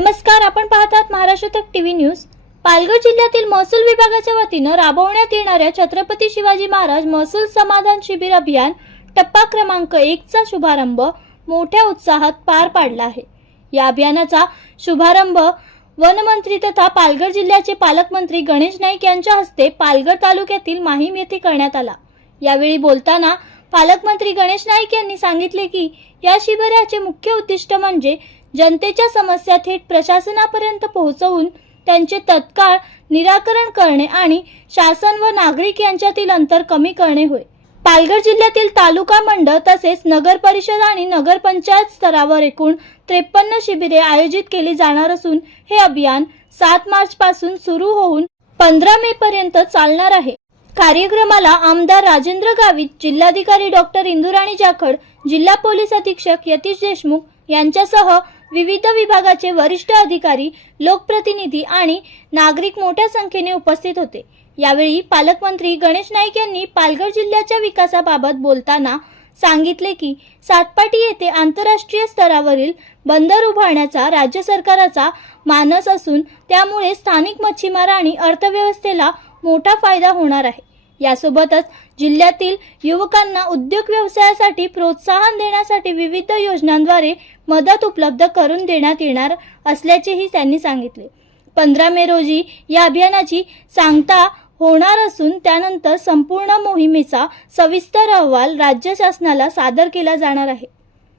नमस्कार, आपण पाहतात महाराष्ट्र तक टीव्ही न्यूज। पालघर जिल्ह्यातील महसूल विभागाच्या वतीने राबवण्यात येणाऱ्या छत्रपती शिवाजी महाराज महसूल समाधान शिबिर अभियान टप्पा क्रमांक 1 चा शुभारंभ मोठ्या उत्साहात पार पडला आहे। या अभियानाचा शुभारंभ वनमंत्री तथा पालघर जिल्ह्याचे पालकमंत्री गणेश नाईक यांच्या हस्ते पालघर तालुक्यातील माहीम येथे करण्यात आला। यावेळी बोलताना पालकमंत्री गणेश नाईक यांनी सांगितले की या शिबिराचे मुख्य उद्दिष्ट म्हणजे जनतेच्या समस्या थेट प्रशासनापर्यंत पोहोचवून त्यांचे तत्काळ निराकरण करणे आणि शासन व नागरिक यांच्यातील अंतर कमी करणे होय। पालघर जिल्ह्यातील तालुका मंडळ तसेच नगर परिषद आणि नगर पंचायत स्तरावर एकूण 53 शिबिरे आयोजित केली जाणार असून हे अभियान 7 मार्च पासून सुरू होऊन 15 मे पर्यंत चालणार आहे। कार्यक्रमाला आमदार राजेंद्र गावित, जिल्हाधिकारी डॉक्टर इंदुराणी जाखड, जिल्हा पोलीस अधीक्षक यतीश देशमुख यांच्यासह विविध विभागाचे वरिष्ठ अधिकारी, लोकप्रतिनिधी आणि नागरिक मोठ्या संख्येने उपस्थित होते। यावेळी पालकमंत्री गणेश नाईक यांनी पालघर जिल्ह्याच्या विकासाबाबत बोलताना सांगितले की सातपाटी येथे आंतरराष्ट्रीय स्तरावरील बंदर उभारण्याचा राज्य सरकारचा मानस असून त्यामुळे स्थानिक मच्छीमार आणि अर्थव्यवस्थेला मोठा फायदा होणार आहे। यासोबतच जिल्ह्यातील युवकांना उद्योग व्यवसायासाठी प्रोत्साहन देण्यासाठी विविध योजनांद्वारे मदत उपलब्ध करून देण्यात येणार असल्याचेही त्यांनी सांगितले। 15 मे रोजी या अभियानाची सांगता होणार असून त्यानंतर संपूर्ण मोहिमेचा सविस्तर अहवाल राज्य शासनाला सादर केला जाणार आहे।